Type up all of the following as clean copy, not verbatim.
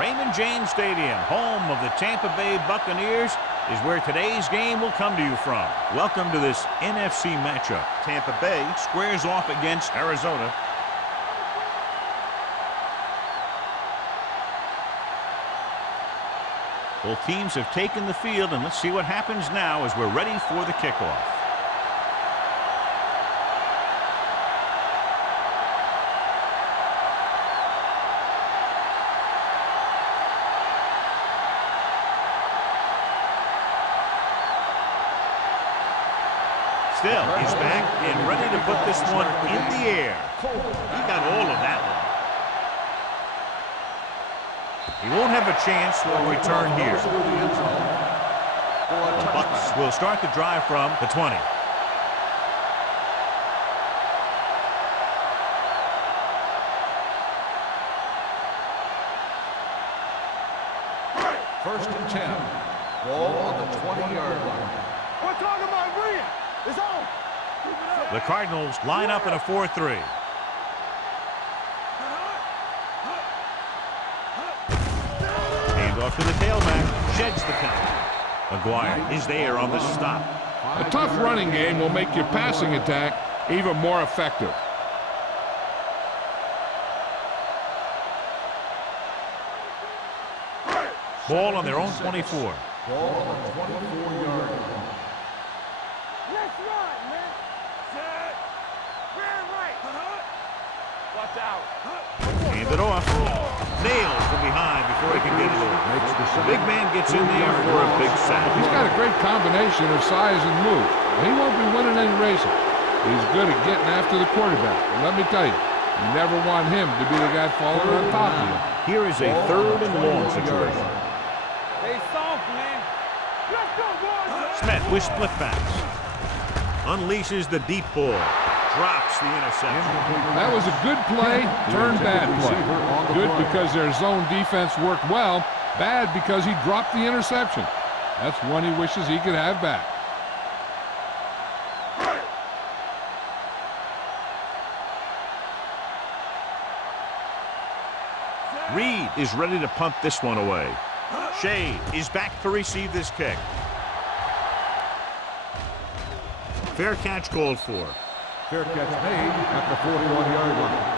Raymond James Stadium, home of the Tampa Bay Buccaneers, is where today's game will come to you from. Welcome to this NFC matchup. Tampa Bay squares off against Arizona. Both teams have taken the field, and let's see what happens now as we're ready for the kickoff. Still, he's back and ready to put this one in the air. He got all of that one. He won't have a chance for a return here. The Bucs will start the drive from the 20. First and 10. Ball on the 20-yard line. We're talking about Bria. It's on. The Cardinals line up in a 4-3. Hand off to the tailback. Sheds the count. McGuire is there on the stop. A tough running game will make your passing attack even more effective. Ball on their own 24. Ball on the 24-yard line. Let's run, man. Set. Rear right. Watch out. Hand it off. Nailed from behind before he can get it over. The big man gets in there for a big sack. He's got a great combination of size and move. He won't be winning any races. He's good at getting after the quarterback. And let me tell you, you never want him to be the guy falling on top of you. Here is a 3rd and long situation. Stay soft, man. Let's go, boys. Smith with split backs. Unleashes the deep ball. Drops the interception. That was a good play, turned bad play. Good because their zone defense worked well. Bad because he dropped the interception. That's one he wishes he could have back. Reed is ready to punt this one away. Shea is back to receive this kick. Fair catch called for. Fair catch made at the 41-yard line.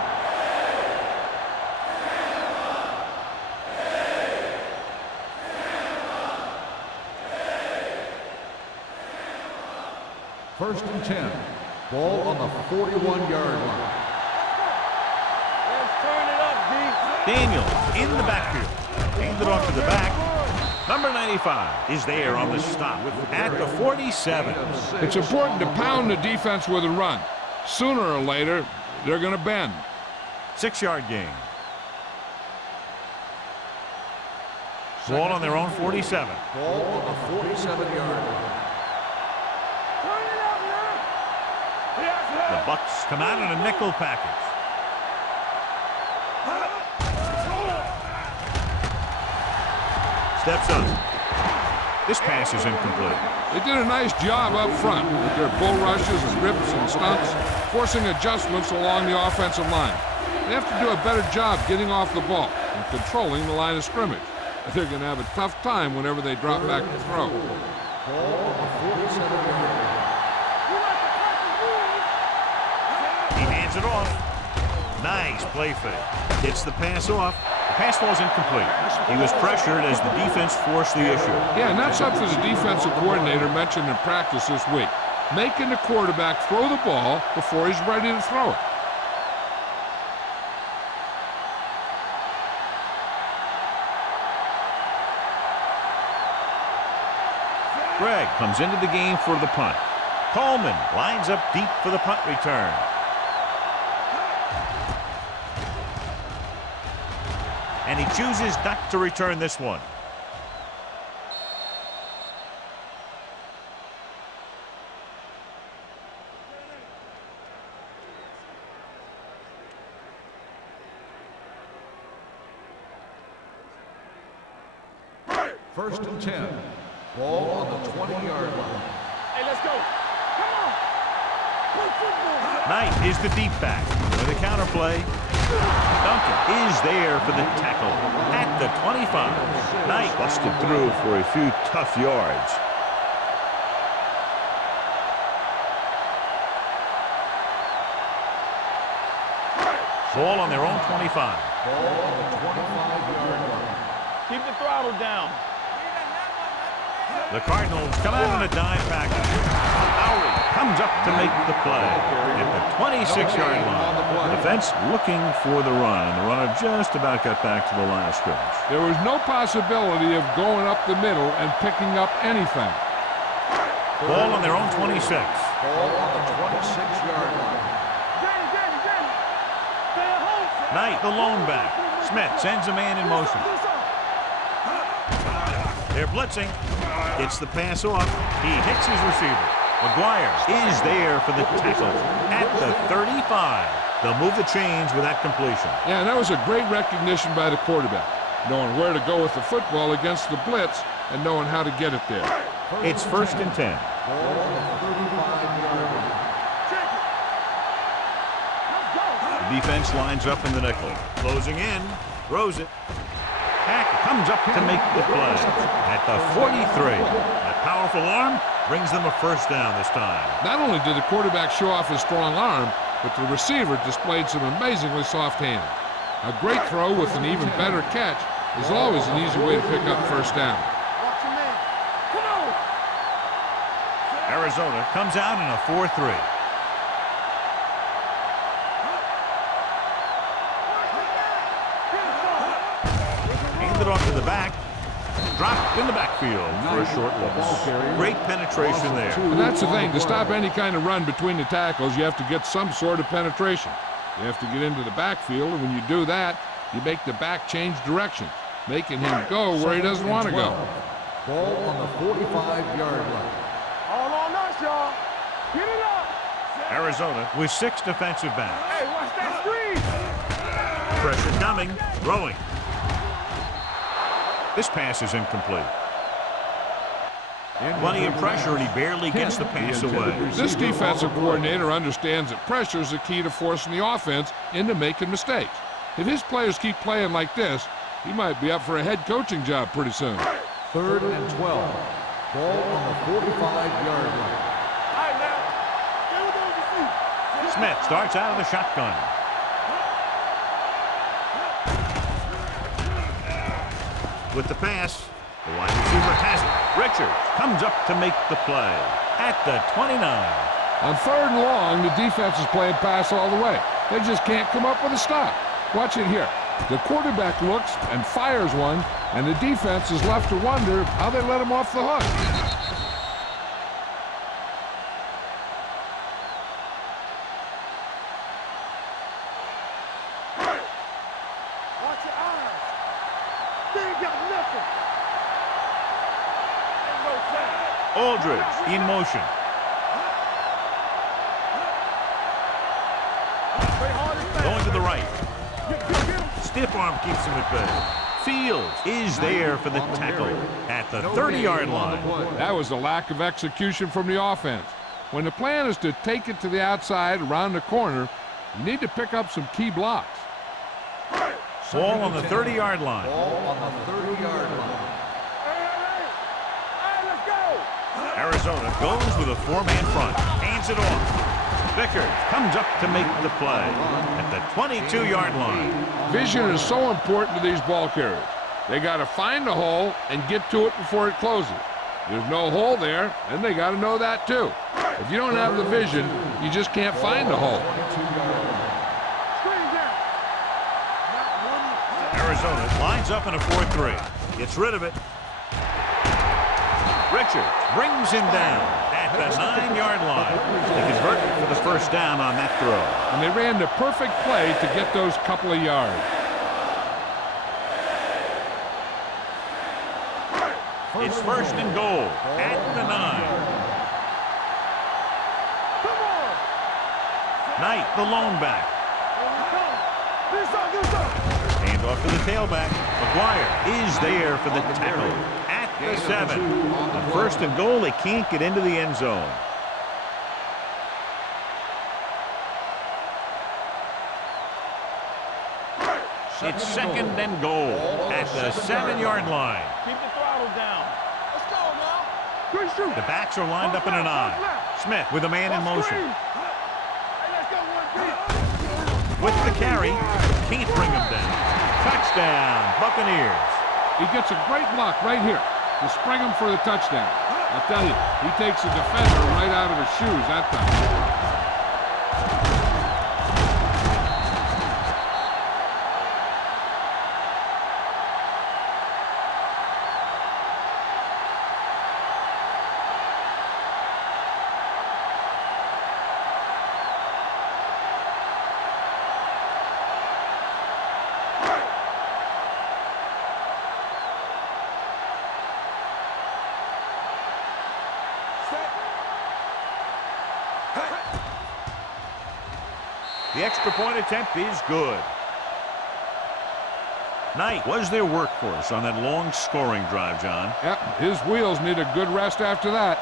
First and 10. Ball on the 41-yard line. Let's turn it up, D. Daniel in the backfield. Handed off to the back. Number 95 is there on the stop at the 47. It's important to pound the defense with a run. Sooner or later, they're going to bend. 6-yard gain. Ball on their own 47. Ball on the 47-yard line. Turn it up, man. The Bucs come out in a nickel package. Steps up. This pass is incomplete. They did a nice job up front with their bull rushes and rips and stunts, forcing adjustments along the offensive line. They have to do a better job getting off the ball and controlling the line of scrimmage. They're going to have a tough time whenever they drop back to throw. Ball on the 47-yard line. He hands it off. Nice play fake. Gets the pass off. The pass falls incomplete. He was pressured as the defense forced the issue. Yeah, and that's something the defensive coordinator mentioned in practice this week. Making the quarterback throw the ball before he's ready to throw it. Gregg comes into the game for the punt. Coleman lines up deep for the punt return. And he chooses not to return this one. First and 10. Ball on the 20-yard line. Hey, let's go. Come on. Play football. Knight is the deep back. With a counter play. Duncan is there for the tackle at the 25. Knight busted through for a few tough yards. Ball on their own 25. Ball on the 25-yard line. Keep the throttle down. The Cardinals come out on a dime package. Lowry comes up to make the play at the 26-yard line. Defense looking for the run, and the runner just about got back to the line of scrimmage. There was no possibility of going up the middle and picking up anything. Ball on their own 26. Ball on the 26-yard line. Knight, the lone back. Smith sends a man in motion. They're blitzing. Gets the pass off. He hits his receiver. McGuire is there for the tackle at the 35. They'll move the chains with that completion. Yeah, and that was a great recognition by the quarterback, knowing where to go with the football against the blitz and knowing how to get it there. It's 1st and 10. Ball on the 35-yard line. The defense lines up in the nickel. Closing in. Throws it. Hack comes up to make the play at the 43. That powerful arm brings them a first down this time. Not only did the quarterback show off his strong arm, but the receiver displayed some amazingly soft hands. A great throw with an even better catch is always an easy way to pick up first down. Arizona comes out in a 4-3. Handed off to the back. Dropped in the backfield for a short loss. Great penetration there. And that's the thing. To stop any kind of run between the tackles, you have to get some sort of penetration. You have to get into the backfield, and when you do that, you make the back change direction, making him go where he doesn't want to go. Ball on the 45-yard line. All on us, y'all. Get it up. Arizona with 6 defensive backs. Hey, watch that screen. Pressure coming. Throwing. This pass is incomplete. Plenty of pressure, and he barely gets the pass away. This defensive coordinator understands that pressure is the key to forcing the offense into making mistakes. If his players keep playing like this, he might be up for a head coaching job pretty soon. 3rd and 12. Ball on the 45-yard line. Smith starts out of the shotgun. With the pass, the wide receiver has it. Richards comes up to make the play at the 29. On 3rd and long, the defense is playing pass all the way. They just can't come up with a stop. Watch it here. The quarterback looks and fires one, and the defense is left to wonder how they let him off the hook. Watch your eyes. They ain't got nothing. Ain't no time. Aldridge in motion. Going to the right. Stiff arm keeps him at bay. Fields is there for the tackle at the 30-yard line. That was a lack of execution from the offense. When the plan is to take it to the outside around the corner, you need to pick up some key blocks. Ball on the 30-yard line. Ball on the 30-yard line. Let's go. Arizona goes with a 4-man front. Hands it off. Vickers comes up to make the play at the 22-yard line. Vision is so important to these ball carriers. They got to find the hole and get to it before it closes. There's no hole there, and they got to know that too. If you don't have the vision, you just can't find the hole. Arizona lines up in a 4-3. Gets rid of it. Richards brings him down at the 9-yard line. They convert for the first down on that throw. And they ran the perfect play to get those couple of yards. It's 1st and goal at the 9. Knight, the lone back. Hand off to the tailback. McGuire is there for the tackle at the 7. On 1st and goal, they can't get into the end zone. It's second and goal at the 7-yard line. Keep the throttle down. Let's go now. Good shoot. The backs are lined up in an I. Smith with a man in motion. Hey, let's go, 1-3. With the carry, can't bring him down. Touchdown, Buccaneers. He gets a great block right here to spring him for the touchdown. I'll tell you, he takes the defender right out of his shoes that time. The extra point attempt is good. Knight was their workhorse on that long scoring drive, John. Yep, his wheels need a good rest after that.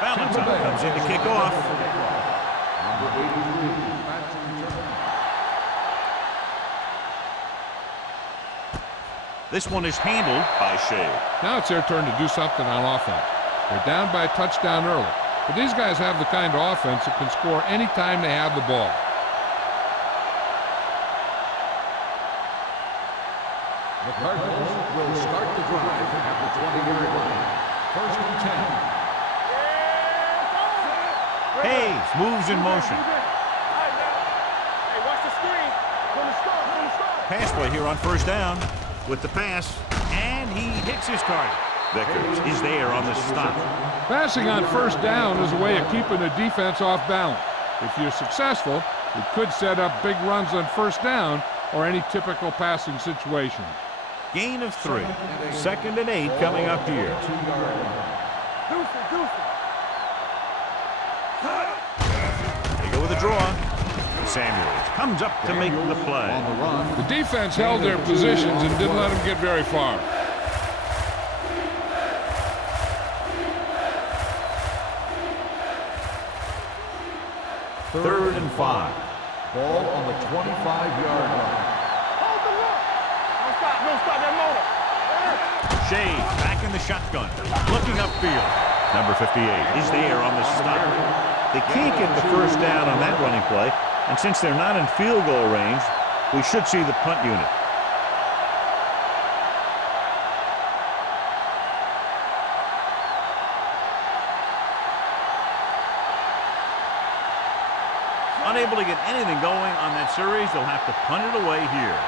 Valentine comes in to kick off. This one is handled by Shea. Now it's their turn to do something on offense. They're down by a touchdown early. But these guys have the kind of offense that can score any time they have the ball. The Cardinals will start the drive at the 20-yard line. First and 10. Hayes moves in motion. Hey, watch the screen. From the start. Pass play here on first down with the pass, and he hits his target. Vickers is there on the stop. Passing on first down is a way of keeping the defense off balance. If you're successful, it could set up big runs on first down or any typical passing situation. Gain of 3. Second and 8 coming up here. They go with a draw. Samuels comes up to make the play. On the run. The defense held their positions and didn't let them get very far. Third and 5. Ball on the 25-yard line. Hold the look. Don't stop that motor. Shea back in the shotgun, looking upfield. Number 58 is there on the stop. They can't get the first down on that running play, and since they're not in field goal range, we should see the punt unit. Unable to get anything going on that series, they'll have to punt it away here.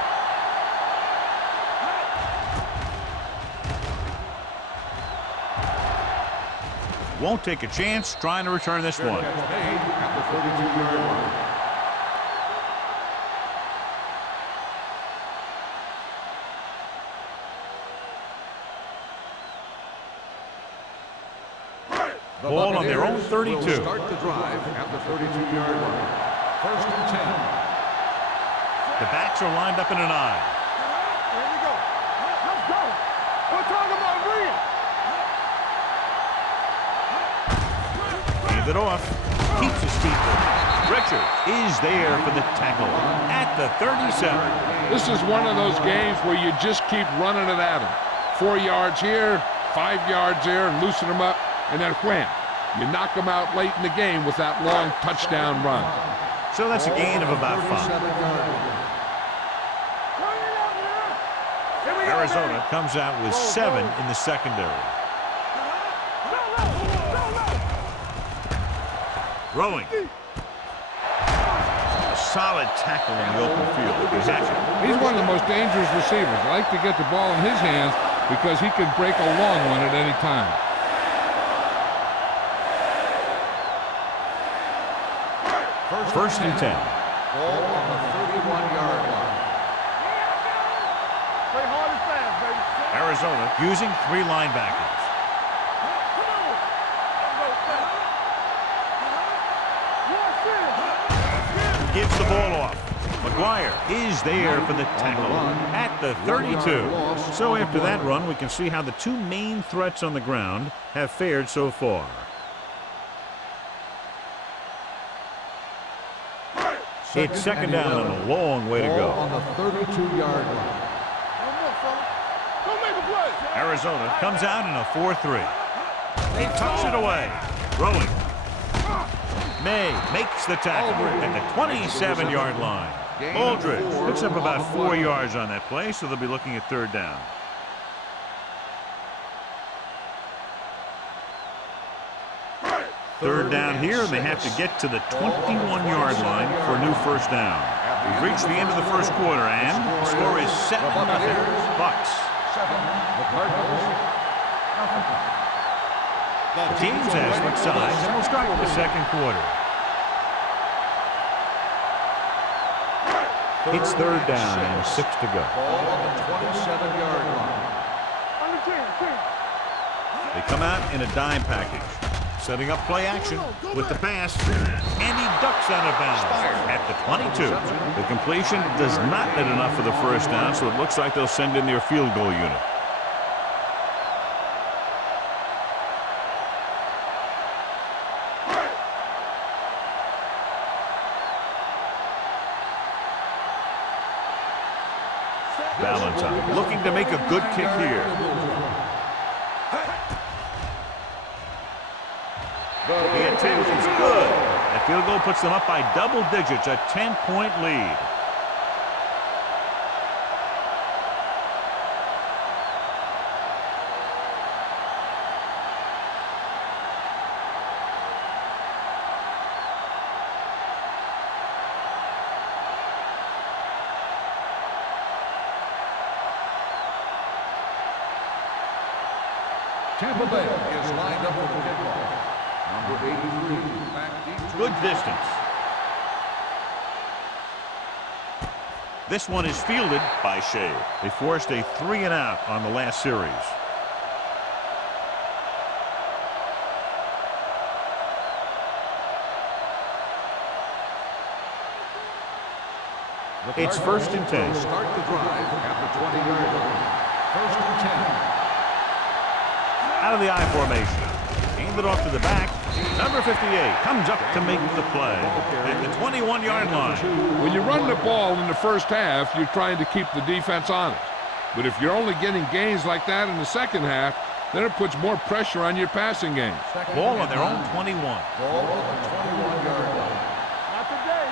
Won't take a chance trying to return this one. Catch made at the 32-yard line. The Ball on their own Buccaneers 32. will start the drive at the 32-yard line. First and 10. The backs are lined up in an I. Here we go. Let's go. We're talking about real. Hand it off. Keeps his feet moving. Richard is there for the tackle at the 37. This is one of those games where you just keep running it at them. 4 yards here, 5 yards there, and loosen them up, and then wham. You knock them out late in the game with that long touchdown run. So that's a gain of about 5. 47-yard line. Arizona comes out with 7 in the secondary. Throwing. A solid tackle in the open field. He's one of the most dangerous receivers. I like to get the ball in his hands because he can break a long one at any time. First and 10. Ball on the 31-yard line. Play hard and fast, baby. Arizona using 3 linebackers. Watch gives the ball off. McGuire is there for the tackle at the 32. So after that run, we can see how the two main threats on the ground have fared so far. It's second down and a long way to go. On the 32-yard line. Arizona comes out in a 4-3. He tucks it away. Throwing. May makes the tackle at the 27-yard line. Aldridge picks up about 4 yards on that play, so they'll be looking at third down. Third down here, and they have to get to the 21-yard line for a new first down. We've reached the end of the first quarter, and the score is 7-0 Bucks. The teams have switched sides, and we'll start with the second quarter. It's third down and 6 to go. Ball on the 27-yard line. They come out in a dime package, setting up play action with the pass, and he ducks out of bounds at the 22. The completion does not net enough for the first down, so it looks like they'll send in their field goal unit. Valentine looking to make a good kick here. The attempt is good. That field goal puts them up by double digits, a 10-point lead. Tampa Bay is lined up for the kickoff. Number 83, back deep. Good distance. This one is fielded by Shea. They forced a 3-and-out on the last series. It's first and 10. Start the drive at the 20-yard line. First and 10. Out of the I formation. Aimed it off to the back. Number 58 comes up to make the play at the 21-yard line. When you run the ball in the first half, you're trying to keep the defense honest. But if you're only getting gains like that in the second half, then it puts more pressure on your passing game. Ball on their own 21. Ball on the 21-yard line. Not today.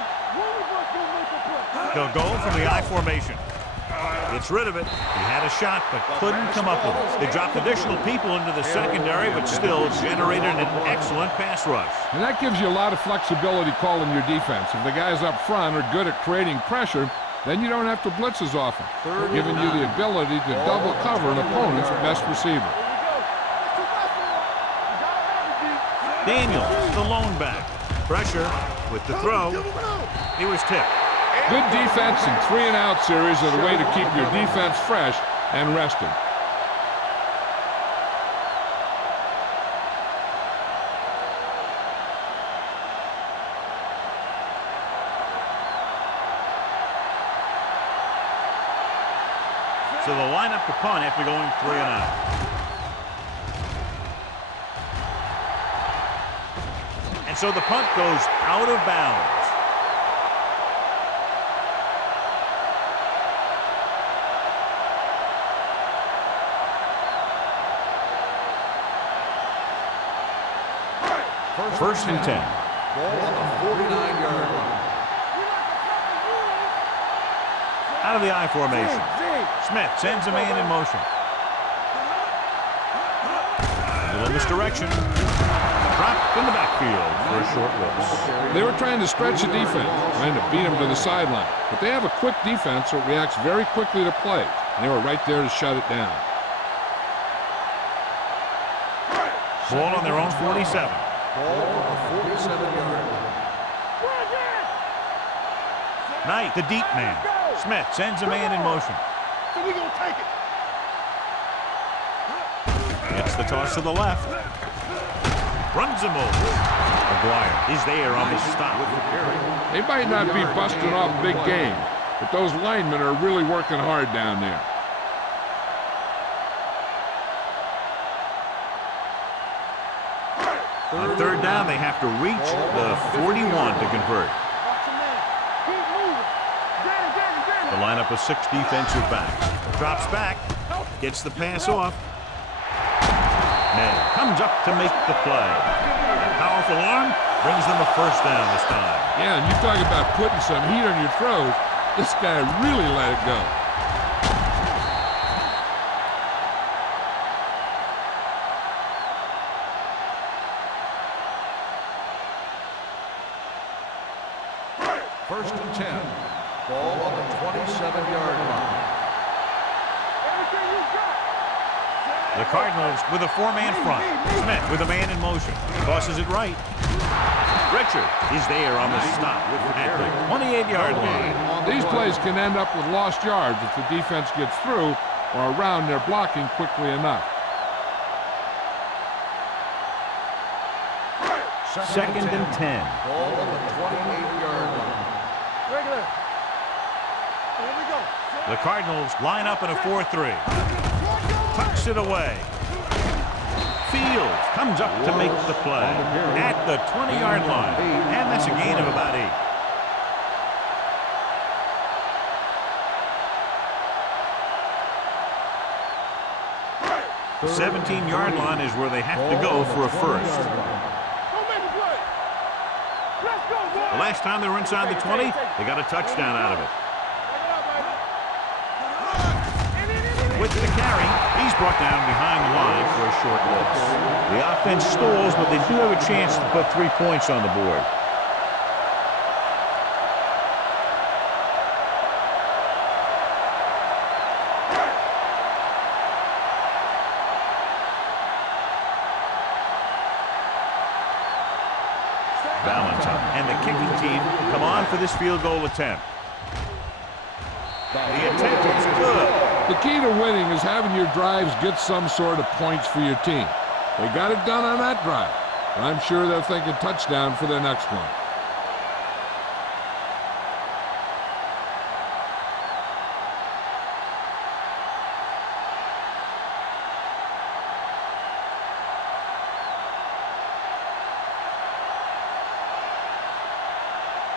They'll go from the I formation. Gets rid of it. He had a shot, but couldn't come up with it. They dropped additional people into the secondary, but still generated an excellent pass rush. And that gives you a lot of flexibility calling your defense. If the guys up front are good at creating pressure, then you don't have to blitz as often, giving you the ability to double cover an opponent's best receiver. Daniels, the lone back. Pressure with the throw. He was tipped. Good defense and 3-and-out series are the way to keep your defense fresh and rested. So they'll line up to punt after going 3-and-out. And so the punt goes out of bounds. First and 10. Ball on the 49-yard line. Out of the I formation. Smith sends a man in motion. A little misdirection. Dropped in the backfield for a short loss. They were trying to stretch the defense, trying to beat them to the sideline. But they have a quick defense that reacts very quickly to plays. And they were right there to shut it down. Ball on their own 47. Ball on the 47-yard line. Knight, the deep man. Smith sends a man in motion. So we gonna take it. Gets the toss to the left. runs him over. McGuire is there on the stop. They might not be busting off big game, but those linemen are really working hard down there. On third down, they have to reach the 41 to convert. The lineup of 6 defensive backs. Drops back, gets the pass off. May comes up to make the play. A powerful arm brings them a first down this time. Yeah, and you talk about putting some heat on your throws. This guy really let it go. First and 10. Ball on the 27-yard line. The Cardinals with a 4-man front. Smith with a man in motion. Tosses it right. Richard is there on the stop at the 28-yard line. These plays can end up with lost yards if the defense gets through or around their blocking quickly enough. Second and 10. Ball on the 28-yard line. Regular. Here we go. The Cardinals line up in a 4-3. Tucks it away. Fields comes up to make the play at the 20-yard line. And that's a gain of about 8. The 17-yard line is where they have to go for a first. The last time they were inside the 20, they got a touchdown out of it. With the carry, he's brought down behind the line for a short loss. The offense stalls, but they do have a chance to put 3 points on the board. Valentine and the kicking team come on for this field goal attempt. The attempt is good. The key to winning is having your drives get some sort of points for your team. They got it done on that drive. And I'm sure they're thinking touchdown for their next one.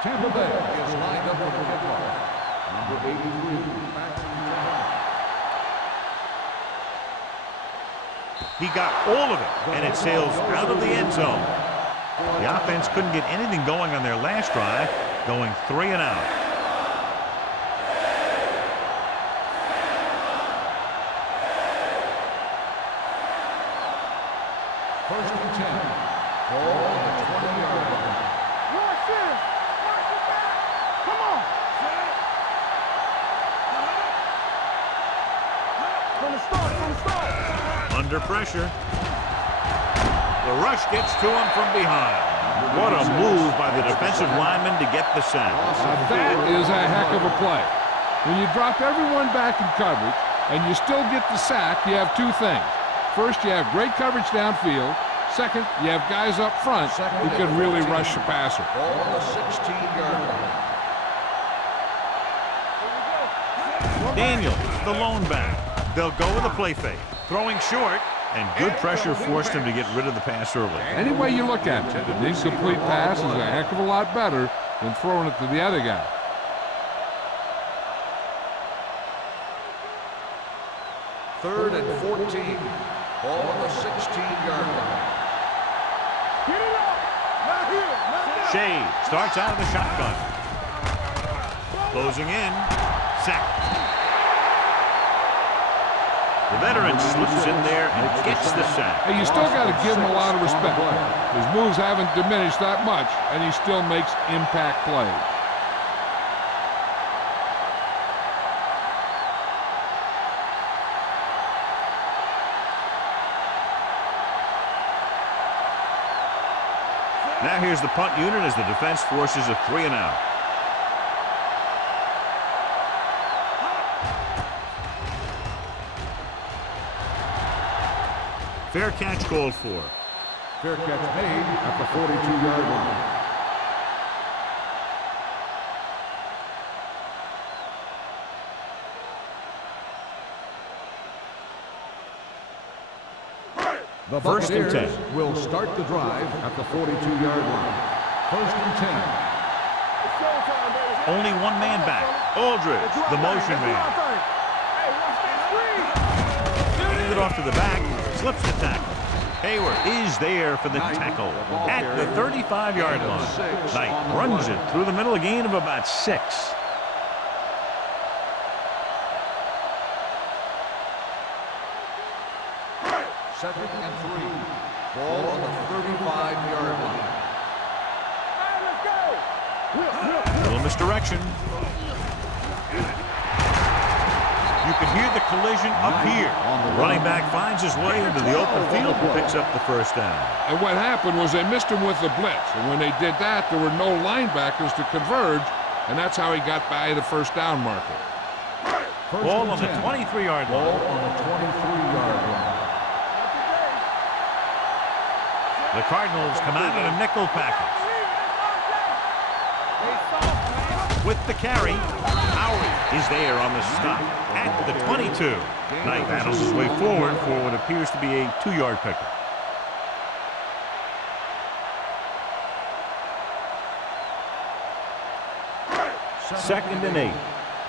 Tampa Bay is lined up for the kickoff. Number 83, back. He got all of it, and it sails out of the end zone. The offense couldn't get anything going on their last drive, going 3 and out. First and 10. Ball on the 20-yard line. Come on. From the start. Under pressure. The rush gets to him from behind. What a move by the defensive lineman to get the sack. Now that is a heck of a play. When you drop everyone back in coverage and you still get the sack, you have 2 things. First, you have great coverage downfield. Second, you have guys up front who can really rush the passer. Ball on the 16-yard line. Daniels, the lone back. They'll go with a play fake. Throwing short, and good pressure forced him to get rid of the pass early. Any way you look at it, an incomplete pass is a heck of a lot better than throwing it to the other guy. Third and 14. Ball on the 16-yard line. Get it up. Not here. Not now. Shea starts out of the shotgun. Closing in. Sack. The veteran slips in there and gets the sack. Hey, you still got to give him a lot of respect. His moves haven't diminished that much, and he still makes impact plays. Now here's the punt unit as the defense forces a 3 and out. Fair catch called for. Fair catch made at the 42-yard line. The First and Buccaneers 10. will start the drive at the 42-yard line. First and 10. Only one man back. Aldridge, the motion man. Hand it off to the back, slips the tackle. Hayward is there for the tackle at the 35-yard line. Knight runs it through the middle, a gain of about 6. Second and 3. Ball on the 35-yard line. Little misdirection. You can hear the collision up here. The running back finds his way into the open field and picks up the first down. And what happened was they missed him with the blitz. And when they did that, there were no linebackers to converge, and that's how he got by the first down marker. Ball on the 23-yard line. Ball on the 23-yard line. The Cardinals come out in a nickel package. With the carry, Howard is there on the stop at the 22. Knight battles his way forward for what appears to be a 2-yard pickup. Second and 8.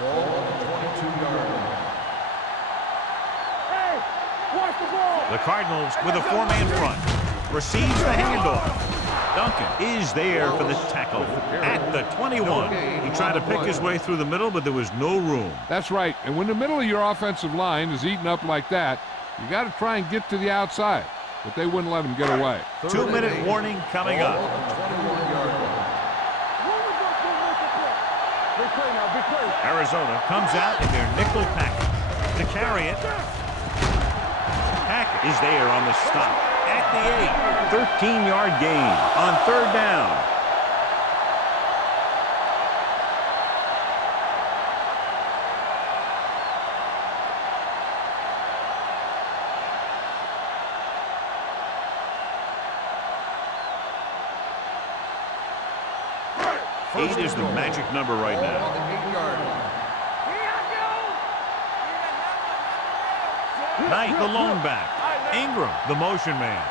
Ball on the 22-yard line. The Cardinals with a 4-man front. Receives the handoff. Duncan is there for the tackle at the 21. He tried to pick his way through the middle, but there was no room. That's right. And when the middle of your offensive line is eaten up like that, you got to try and get to the outside. But they wouldn't let him get away. 2-minute warning coming up. Arizona comes out in their nickel package. To carry it, Hackett is there on the stop at the 8. 13-yard gain on third down. Eight is the magic number right now. On the 8-yard line. Knight, the lone back. Ingram, the motion man.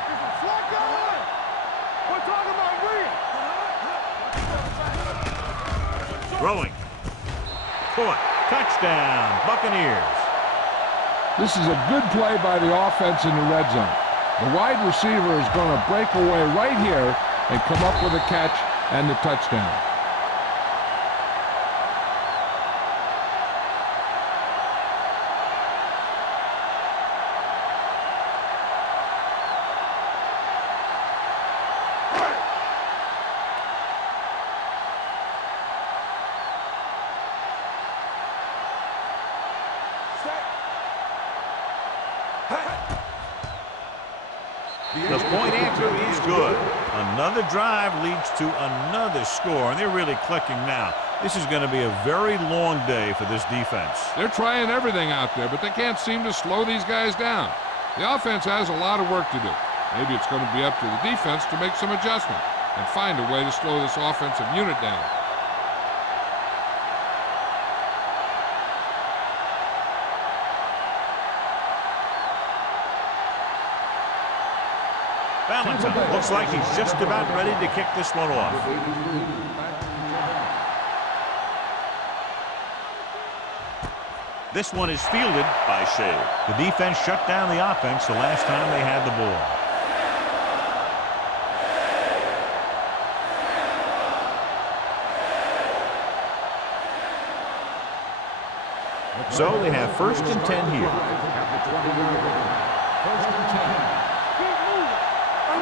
Throwing. Caught. Touchdown, Buccaneers. This is a good play by the offense in the red zone. The wide receiver is going to break away right here and come up with a catch and the touchdown. The point answer is good. Another drive leads to another score, and they're really clicking now. This is going to be a very long day for this defense. They're trying everything out there, but they can't seem to slow these guys down. The offense has a lot of work to do. Maybe it's going to be up to the defense to make some adjustment and find a way to slow this offensive unit down. Valentine looks like he's just about ready to kick this one off. This one is fielded by Shea. The defense shut down the offense the last time they had the ball. So they have first and 10 here. First and 10.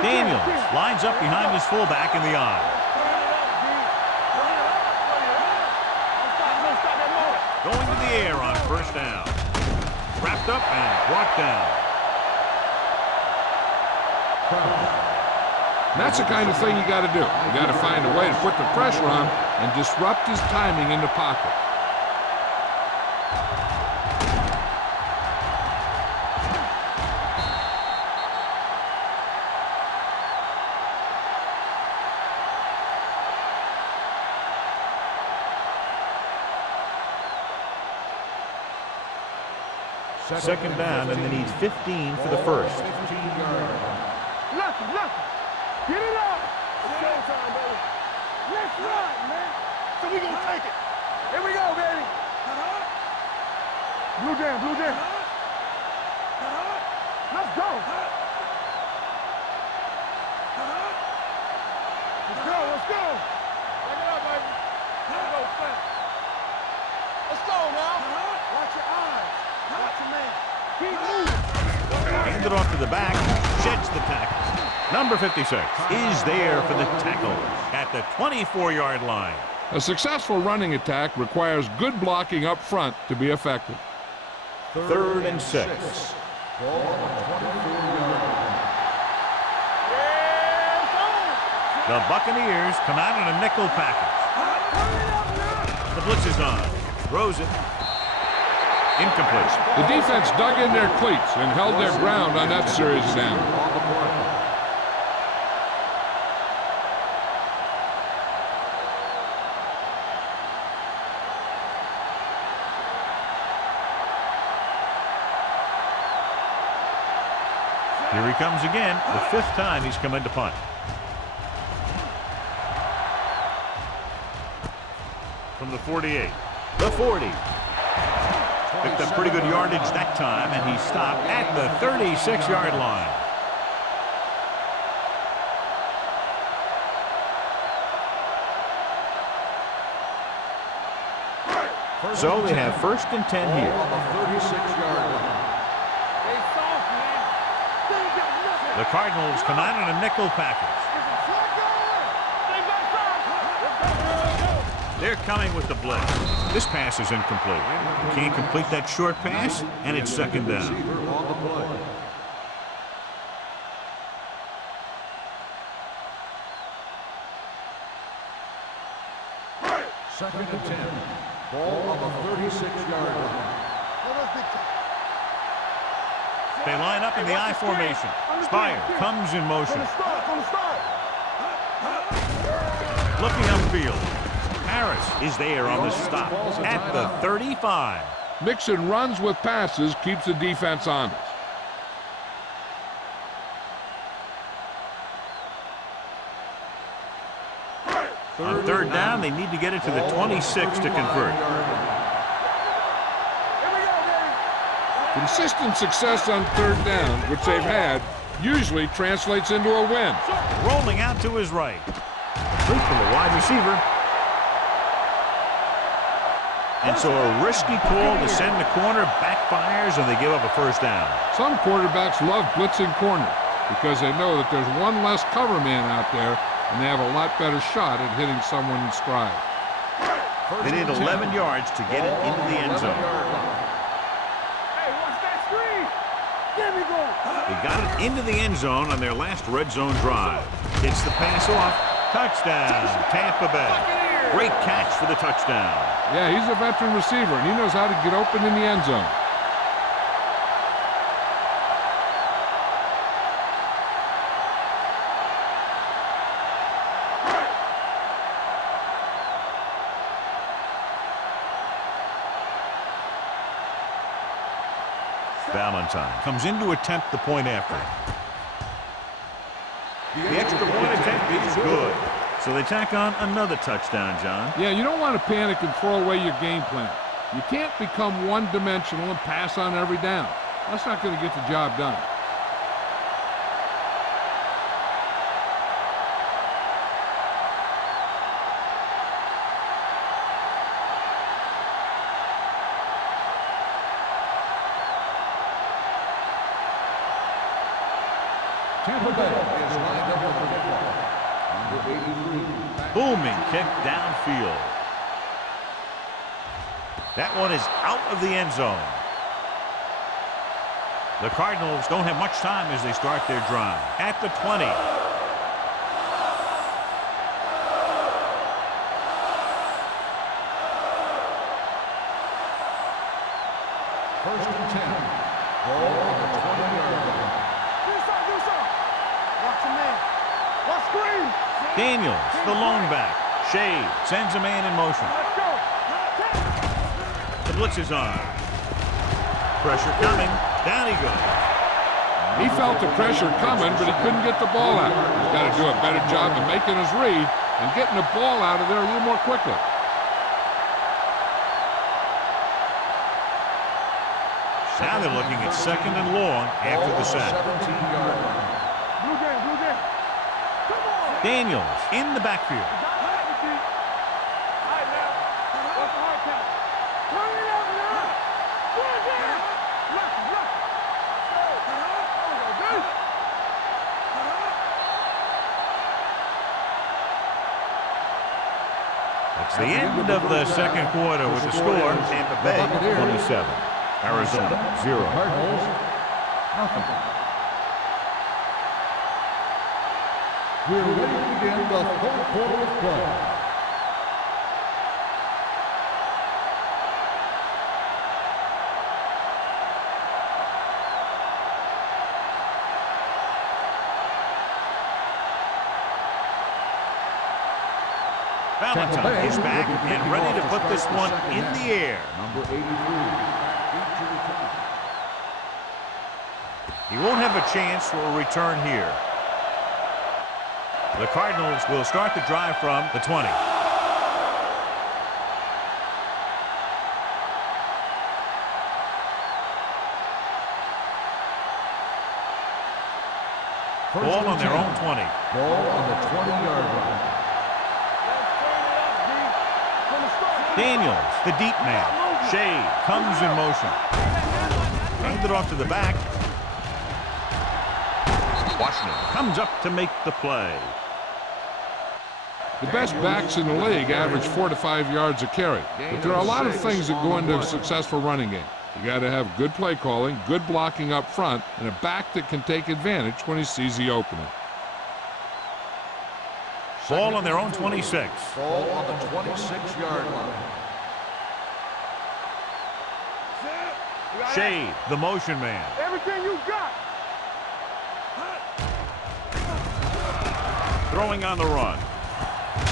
Daniels lines up behind his fullback in the eye. Going to the air on first down. Wrapped up and brought down. That's the kind of thing you got to do. You got to find a way to put the pressure on and disrupt his timing in the pocket. Second down, and they need 15 for the first. 15-yard line. Lucky. Get it up. It's showtime, baby. Let's run, man. So we gonna take it. Here we go, baby. Blue jam. Let's go. Let's go. Back it up, baby. Let's go, Flint. Let's go now. Watch your eyes. Watch your man. Keep moving. Hand it off to the back. Sheds the tackle. Number 56 is there for the tackle at the 24-yard line. A successful running attack requires good blocking up front to be effective. Third and 6. Ball on the 24-yard line. The Buccaneers come out in a nickel package. The blitz is on. Throws it. Incomplete. The defense dug in their cleats and held their ground on that series down. On the play. Here he comes again, the 5th time he's come into punt. From the 48, the 40. Picked up pretty good yardage that time, and he stopped at the 36-yard line. So they have 1st and 10 here. On the 36-yard line. They soft, man. They ain't got nothing. The Cardinals come out in a nickel package. They're coming with the blitz. This pass is incomplete. Can't complete that short pass, and it's second down. Receiver on the play. Second and 10. Ball on the 36-yard line. They line up in the I formation. Spire comes in motion. From the start. Looking upfield. Harris is there on the stop at the 35. Mixing runs with passes keeps the defense honest. On third down, they need to get it to the 26 to convert. Consistent success on third down, which they've had, usually translates into a win. Rolling out to his right. Complete from the wide receiver. And so a risky call to send the corner backfires, and they give up a first down. Some quarterbacks love blitzing corner because they know that there's one less cover man out there, and they have a lot better shot at hitting someone in stride. They need 11 yards to get it into the end zone. Hey, watch that screen. There we go. They got it into the end zone on their last red zone drive. Gets the pass off. Touchdown, Tampa Bay. Great catch for the touchdown. Yeah, he's a veteran receiver, and he knows how to get open in the end zone. Valentine comes in to attempt the point after. The extra point attempt is good. So they tack on another touchdown, John. Yeah, you don't want to panic and throw away your game plan. You can't become one-dimensional and pass on every down. That's not going to get the job done. Tampa Bay is lined up with the football. Number 83. Booming kick downfield. That one is out of the end zone. The Cardinals don't have much time as they start their drive. At the 20. First and 10. Ball on the 20-yard line. Do something. Watch your man. Watch screen. Daniels, the lone back. Shea sends a man in motion. Let's go. The blitz is on. pressure coming. Down he goes. He felt the pressure coming, but he couldn't get the ball out. He's got to do a better job of making his read and getting the ball out of there a little more quickly. Now they're looking at 2nd and long after the sack. 17-yard line. Blue game, blue game. Come on. Daniels in the backfield. All right, now. What's the hard count? Turn it up now. One down. Left, left. It's the end of the second quarter with the score. Tampa Bay 27. Arizona 0. Cardinals, nothing. We're ready to begin the third quarter of play. Valentine is back and ready to put this one in the air. Number 83. He won't have a chance for a return here. The Cardinals will start the drive from the 20. Ball on their own 20. Ball on the 20-yard line. Daniels, the deep man. Shea comes in motion. Handed off to the back. Washington comes up to make the play. The best backs in the league average 4 to 5 yards a carry. But there are a lot of things that go into a successful running game. You got to have good play calling, good blocking up front, and a back that can take advantage when he sees the opening. Ball on their own 26. Ball on the 26-yard line. Shea, the motion man. Everything you got. Throwing on the run.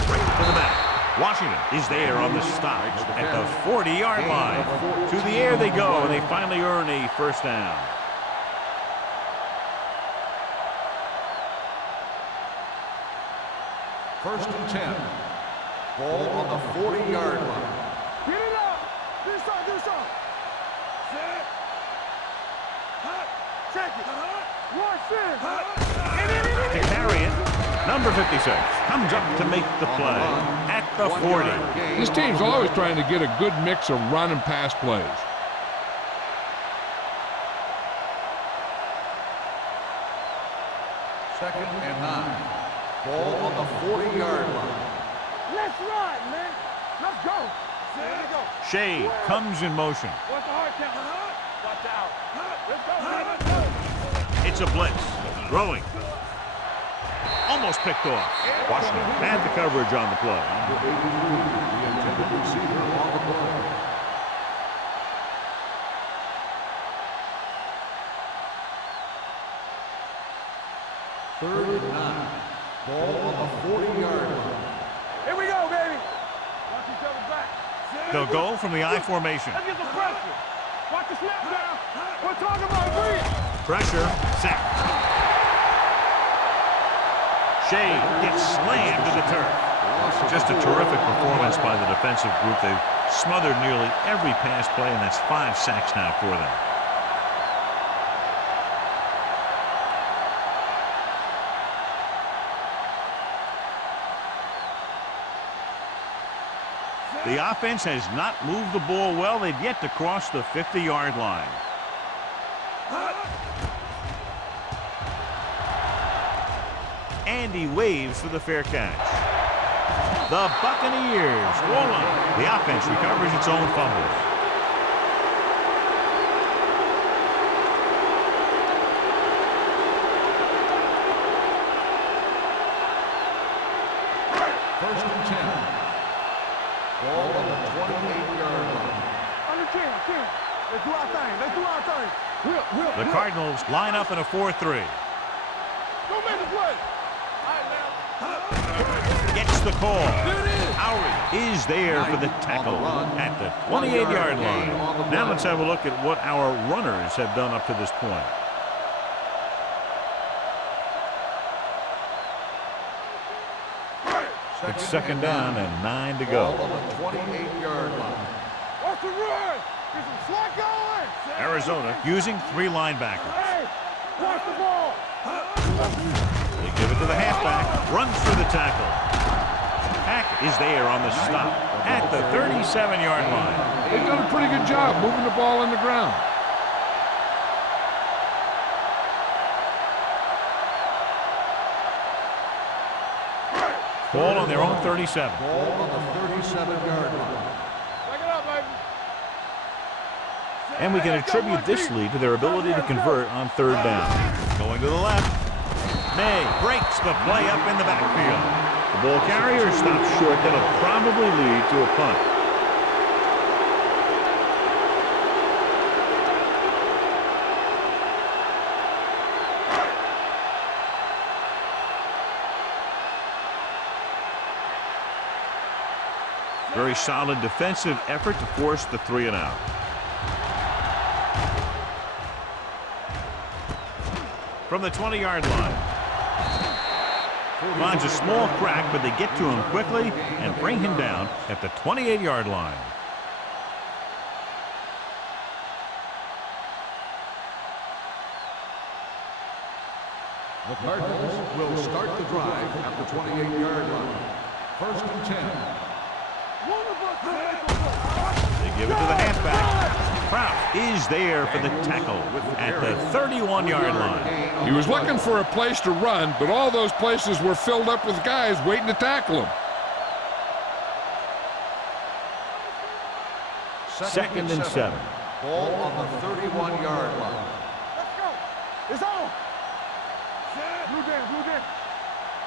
Right to the back. Washington is there on the stop at the 40-yard line. To the air they go, and they finally earn a first down. First and 10. Ball on the 40-yard line. Get it up. This side, this side. Set. Check it. Watch this. To carry it, number 56 comes up to make the play at the 40. This team's always trying to get a good mix of run and pass plays. Second and 9. Ball on the 40-yard line. Let's run, man. Let's go. There we go. Shea comes in motion. What's the hard count? Watch out. Let's go. It's a blitz. Throwing. Almost picked off. Washington had the coverage on the play. Number 83, the intended receiver on the play. Third and 9. Ball on the 40-yard line. Here we go, baby. Watch each other back. They'll go from the I formation. Let's get some pressure. Watch the snap down. We're talking about breathe. Pressure, sack. Shea gets slammed to the turf. Just a terrific performance by the defensive group. They've smothered nearly every pass play, and that's 5 sacks now for them. The offense has not moved the ball well. They've yet to cross the 50-yard line. And he waves for the fair catch. The Buccaneers roll on. The offense recovers its own fumbles. First and 10. Ball on the 28-yard line. Under 10. Let's do our thing. Let's do our thing. The Cardinals line up in a 4-3. Go make the play. gets the call. Howie is there for the tackle at the 28-yard line. Now let's have a look at what our runners have done up to this point. It's second down and 9 to go. On the 28-yard line. Watch the run. Get some slot going. Arizona using 3 linebackers. Hey, watch the ball. They give it to the halfback. Runs for the tackle. Hack is there on the stop at the 37-yard line. They've done a pretty good job moving the ball on the ground. Ball on their own 37. Ball on the 37-yard line. Back it up, baby. And we can attribute this lead to their ability to convert on third down. Going to the left. May breaks the play up in the backfield. The ball carrier stops short. That'll probably lead to a punt. Very solid defensive effort to force the 3 and out. From the 20-yard line. Finds a small crack, but they get to him quickly and bring him down at the 28-yard line. The Cardinals will start the drive at the 28-yard line. First and 10. They give it to the halfback. Kraft is there for the tackle at the 31-yard line. He was looking for a place to run, but all those places were filled up with guys waiting to tackle him. Second and 7. Ball on the 31-yard line. Let's go. It's on. Blue down, blue down.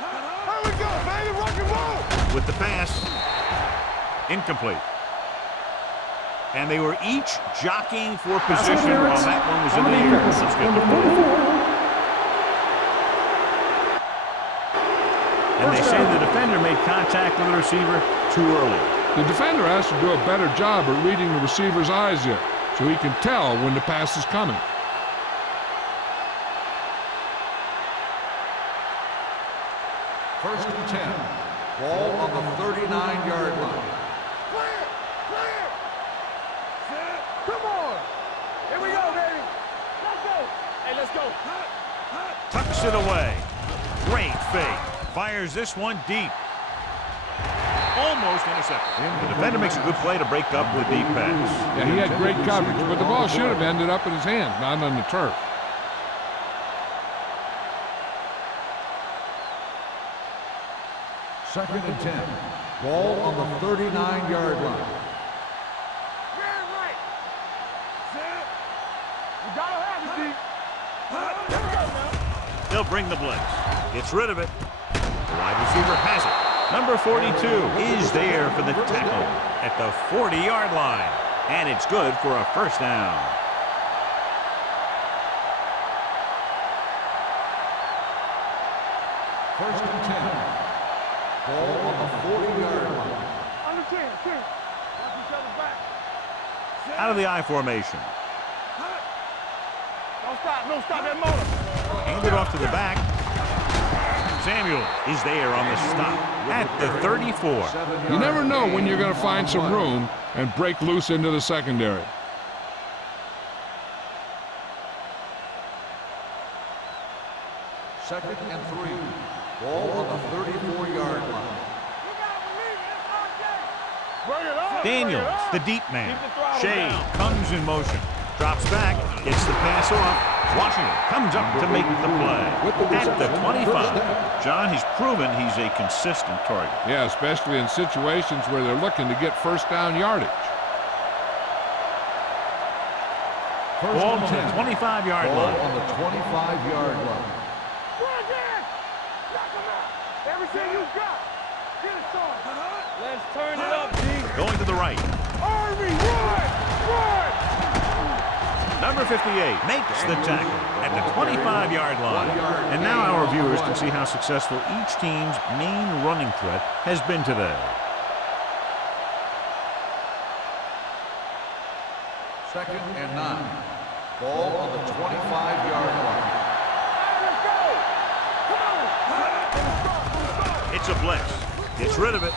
Here we go, baby. Rock and roll. With the pass. Incomplete. And they were each jockeying for position while that one was in the air. Let's get the ball. And they say the defender made contact with the receiver too early. The defender has to do a better job at reading the receiver's eyes here, so he can tell when the pass is coming. First and 10. Ball on the 39-yard line. Clear, clear. Come on. Here we go, baby. Let's go. Hey, let's go. Tucks it away. Great fake. Fires this one deep. Almost intercepted. The defender makes a good play to break up the deep pass. Yeah, he had great coverage, but the ball should have ended up in his hands, not on the turf. Second and 10. Ball on the 39-yard line. Very right. You gotta have it, D. Let's go now. They'll bring the blitz. Gets rid of it. The wide receiver has it. Number 42 is there for the tackle at the 40-yard line. And it's good for a first down. First and 10. Ball on the 40-yard line. On the 10. Watch each other back. Out of the I formation. Don't stop that motor. Handed off to the back. Samuel is there on the stop at the 34. You never know when you're going to find some room and break loose into the secondary. Second and 3. Ball on the 34-yard line. Bring it on. Daniels, the deep man. Shea comes in motion. Drops back, gets the pass off. Washington comes up to make the play at the 25. John, he's proven he's a consistent target. Yeah, especially in situations where they're looking to get first down yardage. First Ball and on 10. the 25-yard Ball line. on the 25-yard line. Run again. Knock him out. Everything you got. Get it started. Let's turn it up, D. Going to the right. Army, run! Run! Number 58 makes the tackle at the 25-yard line. And now our viewers can see how successful each team's main running threat has been today. Second and 9. Ball on the 25-yard line. It's a blitz. Gets rid of it.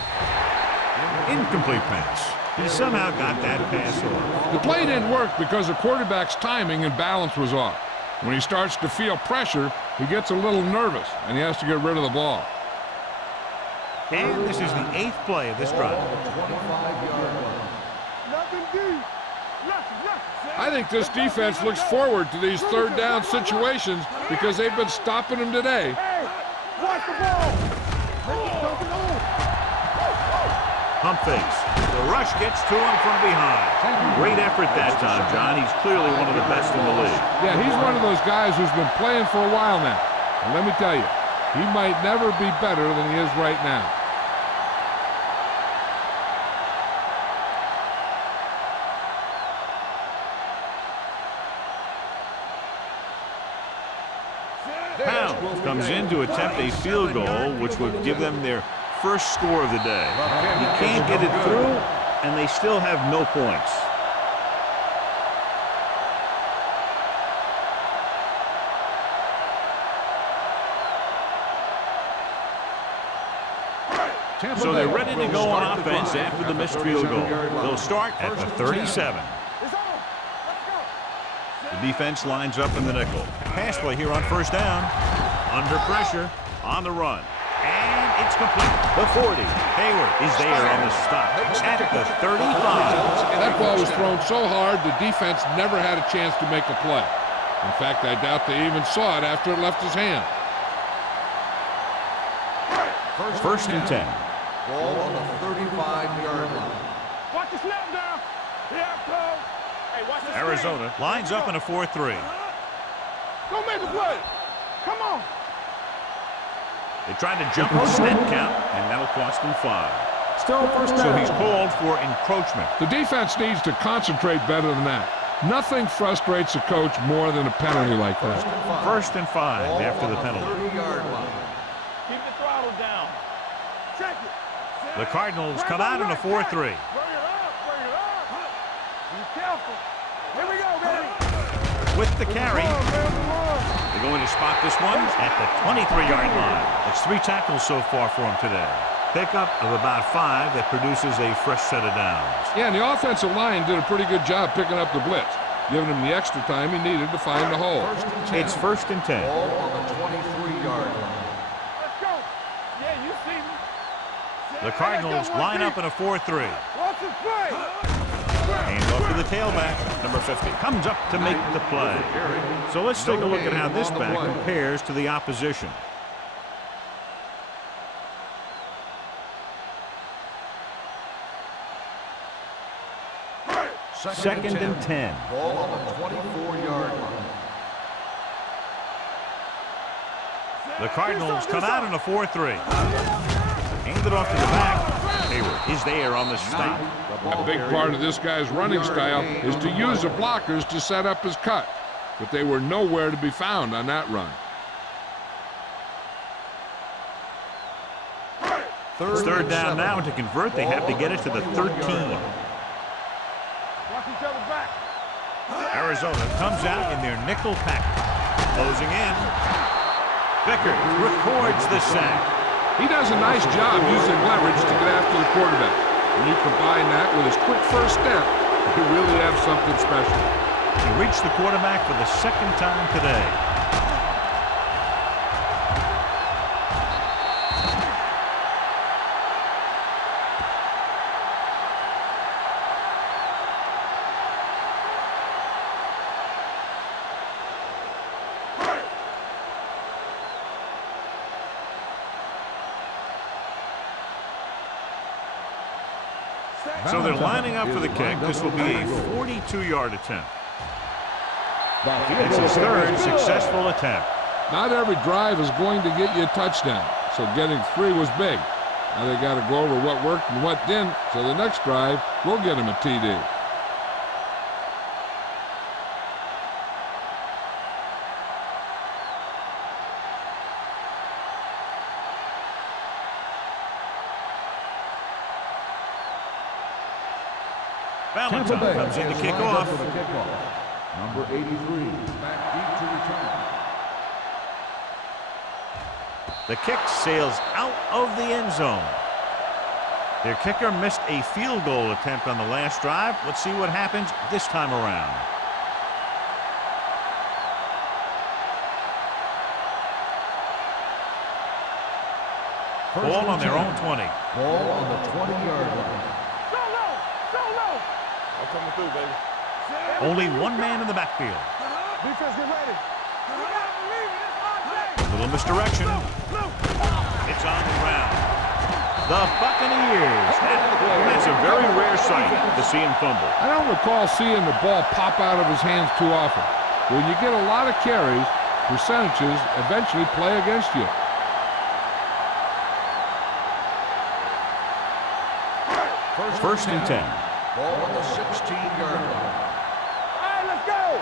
Incomplete pass. He somehow got that pass off. The play didn't work because the quarterback's timing and balance was off. When he starts to feel pressure, he gets a little nervous, and he has to get rid of the ball. And this is the 8th play of this drive. I think this defense looks forward to these third down situations because they've been stopping them today. Watch the ball. Pump fakes. The rush gets to him from behind. Great effort that time, John. He's clearly one of the best in the league. Yeah, he's one of those guys who's been playing for a while now. And let me tell you, he might never be better than he is right now. Pound comes in to attempt a field goal, which would give them their first score of the day. He can't get it through, and they still have no points. So they're ready to go on offense after the missed field goal. They'll start at the 37. The defense lines up in the nickel. Pass play here on first down. Under pressure, on the run. And it's complete. The 40. Hayward is there on the stop at the 35. That ball was thrown so hard, the defense never had a chance to make a play. In fact, I doubt they even saw it after it left his hand. First and 10. Ball on the 35-yard line. Watch the snap down. Yeah, close. Hey, watch the Arizona lines up in a 4-3. Go make the play. Come on. They tried to jump the snap count, and that'll cost them 5. Still first down. So he's called for encroachment. The defense needs to concentrate better than that. Nothing frustrates a coach more than a penalty like that. First and 5 after the penalty. 30-yard line. Keep the throttle down. Check it. The Cardinals come out in a 4-3. Bring it up. Bring it up. Be careful. Here we go, baby. With the carry. They're going to spot this one at the 23-yard line. It's 3 tackles so far for him today. Pickup of about 5 that produces a fresh set of downs. Yeah, and the offensive line did a pretty good job picking up the blitz, giving him the extra time he needed to find the hole. It's first and 10. Ball on the 23-yard line. Let's go. Yeah, you see me. The Cardinals line up in a 4-3. Watch it play. Hands off to the tailback. Number 50 comes up to make the play. So let's take a look at how this back compares to the opposition. Second and 10. Ball on the 24-yard line. The Cardinals come out in a 4-3. Hand it off to the back. Hayward is there on the stop. A big part of this guy's running style is to use the blockers to set up his cut, but they were nowhere to be found on that run. It's third down now, and to convert, they have to get it to the 13. Watch each other back. Arizona comes out in their nickel package. Closing in. Vickers records the sack. He does a nice job using leverage to get after the quarterback. When you combine that with his quick first step, you really have something special. He reached the quarterback for the second time today. So they're lining up for the kick. This will be a 42-yard attempt. It's his third successful attempt. Not every drive is going to get you a touchdown, so getting 3 was big. Now they got to go over what worked and what didn't, so the next drive will get him a TD. Valentine comes in to kick off. Number 83, back deep to return. The kick sails out of the end zone. Their kicker missed a field goal attempt on the last drive. Let's see what happens this time around. Ball on their own 20. Ball on the 20-yard line. So low. I'm coming through, baby. Only one man in the backfield. Defense, get ready. You gotta believe it. It's our day. Little misdirection. It's on the ground. The Buccaneers. That's a very rare sight to see him fumble. I don't recall seeing the ball pop out of his hands too often. When you get a lot of carries, percentages eventually play against you. First and 10. Ball on the 16-yard line. All right, let's go.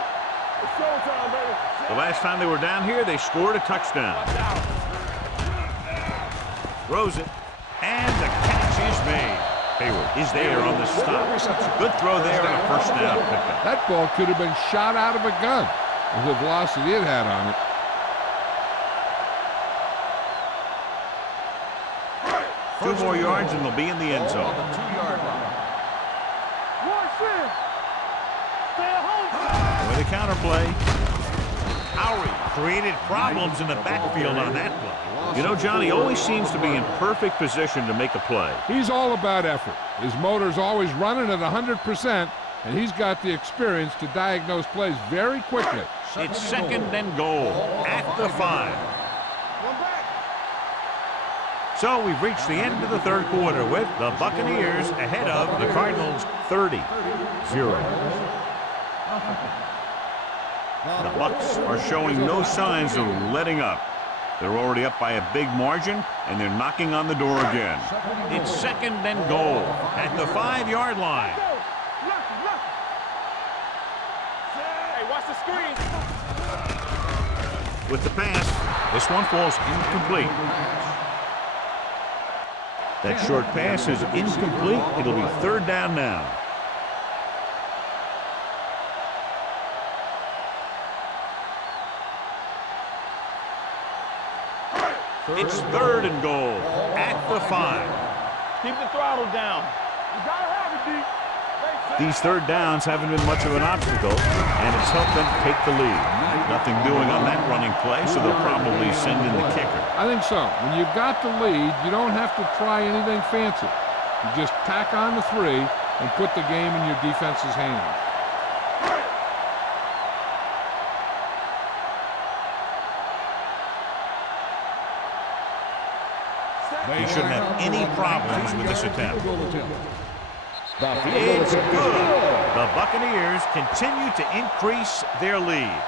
It's showtime, baby. The last time they were down here, they scored a touchdown. Throws it, and the catch is made. Hayward is there on the stop. Good throw there on a first down pickup. That ball could have been shot out of a gun with the velocity it had on it. Two more yards and they'll be in the end Ball zone. on the 2-yard line. Stay at home. With a counterplay. Howery created problems in the backfield on that play. You know, Johnny always seems to be in perfect position to make a play. He's all about effort. His motor's always running at 100%, and he's got the experience to diagnose plays very quickly. It's second and goal at the 5. One back. So we've reached the end of the third quarter with the Buccaneers ahead of the Cardinals 30-0. The Bucs are showing no signs of letting up. They're already up by a big margin, and they're knocking on the door again. It's second and goal at the 5-yard line. Lucky. Hey, watch the screen. With the pass, this one falls incomplete. That short pass is incomplete. It'll be third down now. It's third and goal at the 5. Keep the throttle down. You gotta have it, D. These third downs haven't been much of an obstacle, and it's helped them take the lead. Nothing doing on that running play, so they'll probably send in the kicker. I think so. When you've got the lead, you don't have to try anything fancy. You just tack on the 3 and put the game in your defense's hands. He shouldn't have any problems with this attempt. The It's good. The Buccaneers continue to increase their lead.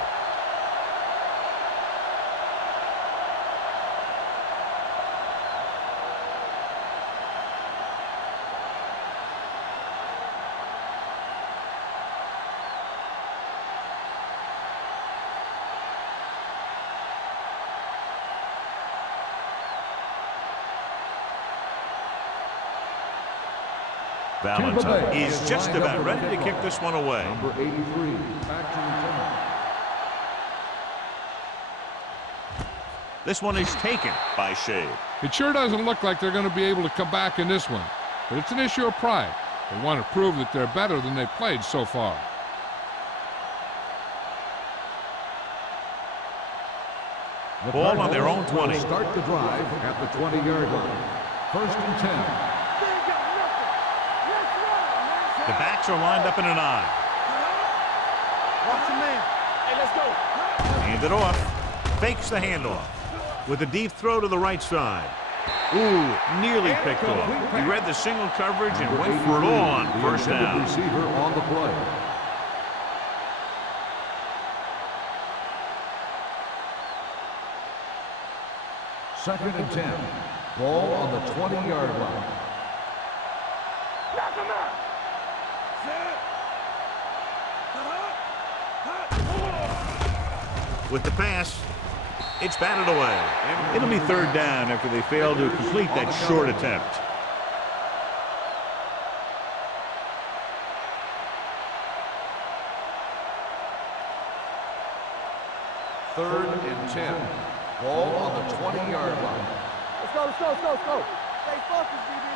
Valentine is just about ready to kick this one away. Number 83, back to return. This one is taken by Shade. It sure doesn't look like they're going to be able to come back in this one, but it's an issue of pride. They want to prove that they're better than they've played so far. Ball on their own 20. Start the drive at the 20-yard line. First and 10. The backs are lined up in an I. Watch your man. Hey, let's go. Hand it off. Fakes the handoff. With a deep throw to the right side. Ooh, nearly picked off. He read the single coverage and went for it all on first down. Receiver on the play. Second and 10. Ball on the 20-yard line. Knock him out. With the pass, it's batted away. It'll be third down after they fail to complete that short attempt. 3rd and 10. Ball on the 20-yard line. Let's go, let's go, let's go, let's go. Stay focused, DB.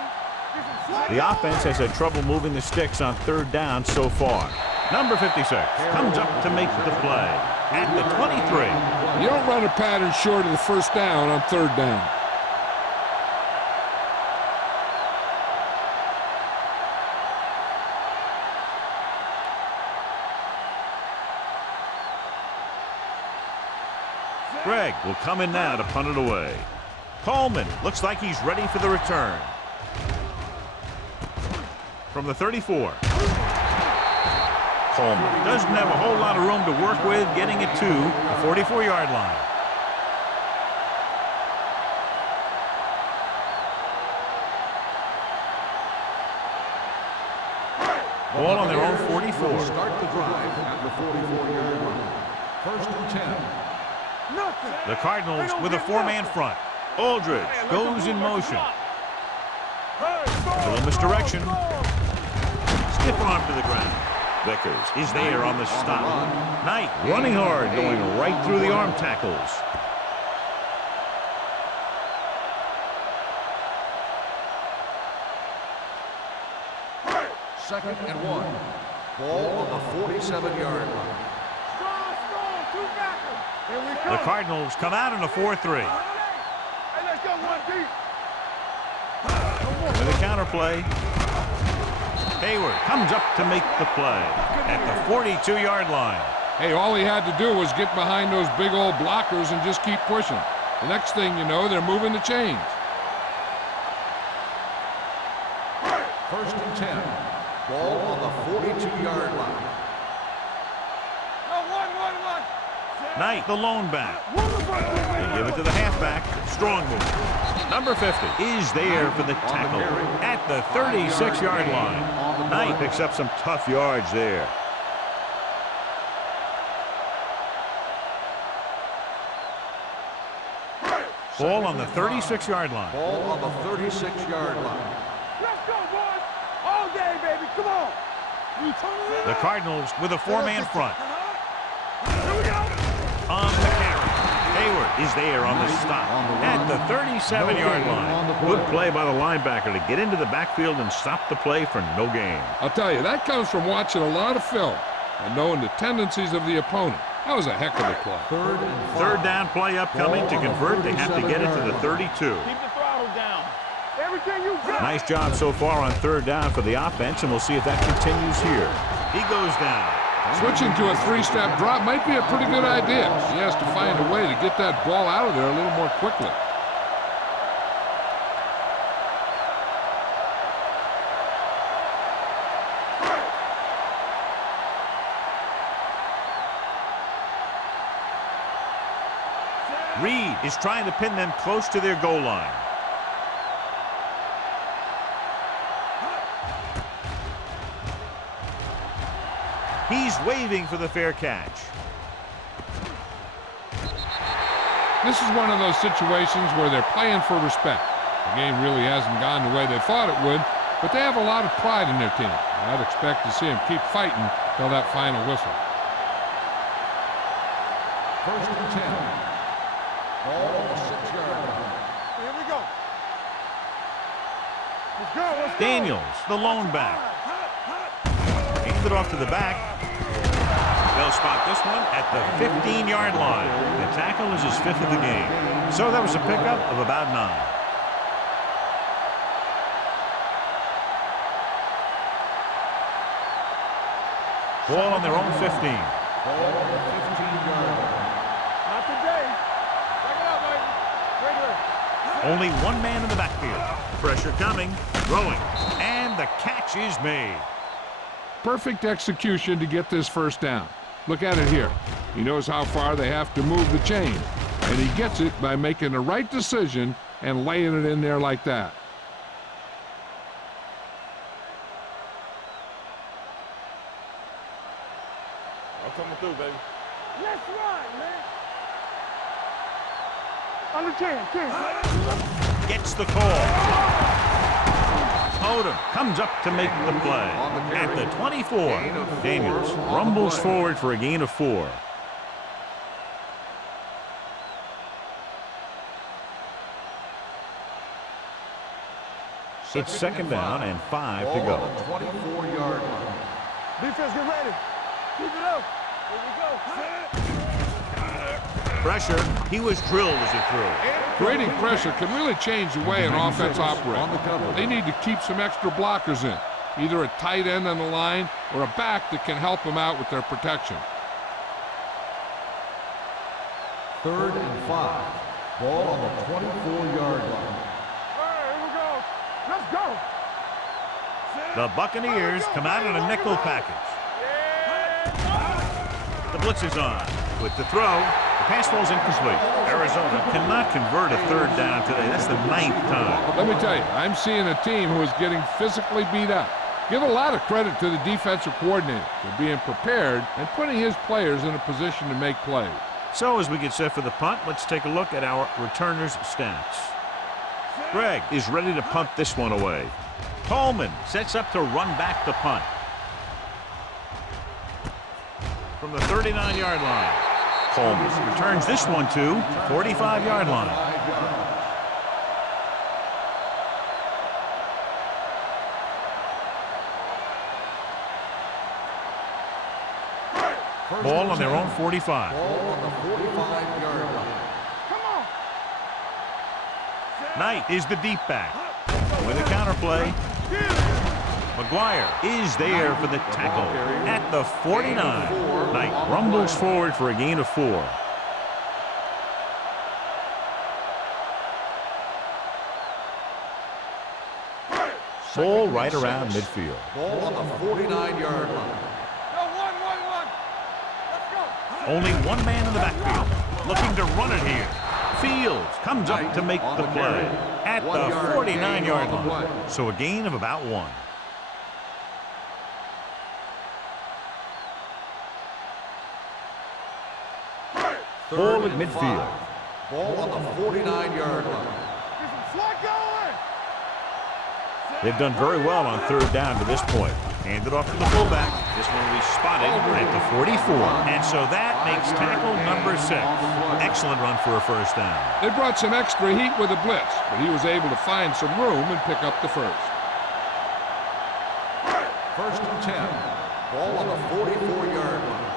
Get some swing. The offense has had trouble moving the sticks on 3rd down so far. Number 56 comes up to make the play at the 23. You don't run a pattern short of the first down on 3rd down. Greg will come in now to punt it away. Coleman looks like he's ready for the return. From the 34. Coleman doesn't have a whole lot of room to work with, getting it to the 44-yard line. Ball on their own 44. Start the drive at the 44-yard line. 1st and 10. The Cardinals with a 4-man front. Aldridge goes in motion. A little misdirection. Stiff arm to the ground. Vickers is there on the stop. Knight running hard, going right through the arm tackles. Second and 1. Ball on the 47-yard line. The Cardinals come out in a 4-3. Hey, let's go one deep. With a counter play. Hayward comes up to make the play at the 42-yard line. Hey, all he had to do was get behind those big old blockers and just keep pushing. The next thing you know, they're moving the chains. 1st and 10. Ball on the 42-yard line. Knight, the lone back. They give it to the halfback. Strong move. Number 50 is there for the tackle at the 36-yard line. Knight picks up some tough yards there. Ball on the 36-yard line. Ball on the 36-yard line. Let's go, boys. All day, baby. Come on. The Cardinals with a 4-man front. Here we go. On the carry. Hayward is there on the stop at the 37-yard line. Good play by the linebacker to get into the backfield and stop the play for no gain. I'll tell you, that comes from watching a lot of film and knowing the tendencies of the opponent. That was a heck of a play. 3rd down play upcoming. To convert, they have to get it to the 32. Keep the throttle down. Everything you got. Nice job so far on 3rd down for the offense, and we'll see if that continues here. He goes down. Switching to a 3-step drop might be a pretty good idea. He has to find a way to get that ball out of there a little more quickly. Reed is trying to pin them close to their goal line. He's waving for the fair catch. This is one of those situations where they're playing for respect. The game really hasn't gone the way they thought it would, but they have a lot of pride in their team. I'd expect to see them keep fighting till that final whistle. 1st and 10. Ball on the 6-yard line. Here we go. Let's go, let's go. Daniels, the lone back. Hands it off to the back. They'll spot this one at the 15-yard line. The tackle is his 5th of the game. So that was a pickup of about 9. Ball on their own 15. Ball on the 15-yard line. Not today. Check it out, baby. Regular. Only one man in the backfield. Pressure coming, throwing, and the catch is made. Perfect execution to get this 1st down. Look at it here. He knows how far they have to move the chain, and he gets it by making the right decision and laying it in there like that. I'm coming through, baby. Let's run, man. Under 10. Gets the call. Odom comes up to make the play at the 24. Daniels rumbles forward for a gain of 4. It's second down and 5 to Ball go. on the 24-yard line. Defense, get ready. Keep it up. Here we go. Pressure. He was drilled as he threw. Creating pressure can really change the way an offense operates. They need to keep some extra blockers in, either a tight end on the line or a back that can help them out with their protection. 3rd and 5. Ball on the 24-yard line. All right, here we go. Let's go. The Buccaneers come out in a nickel package. The blitz is on. With the throw, the pass falls incomplete. Arizona cannot convert a 3rd down today. That's the 9th time. Let me tell you, I'm seeing a team who is getting physically beat up. Give a lot of credit to the defensive coordinator for being prepared and putting his players in a position to make plays. So as we get set for the punt, let's take a look at our returners' stats. Greg is ready to punt this one away. Tolman sets up to run back the punt. From the 39-yard line, Holmes returns this one to 45-yard line. Ball on their own 45. Ball on the 45-yard line. Come on. Knight is the deep back. With a counter play, McGuire is there for the tackle at the 49. Knight rumbles forward for a gain of 4. Ball right around midfield. Ball on the 49-yard line. Go, one. Let's go. Only one man in the backfield looking to run it here. Fields comes up to make the play at the 49-yard line. So a gain of about 1. Ball at midfield. Ball on the 49-yard line. Get some slack going. They've done very well on 3rd down to this point. Handed off to the fullback. This one will be spotted at the 44. And so that makes tackle number 6. Excellent run for a 1st down. They brought some extra heat with a blitz, but he was able to find some room and pick up the 1st. 1st and 10. Ball on the 44-yard line.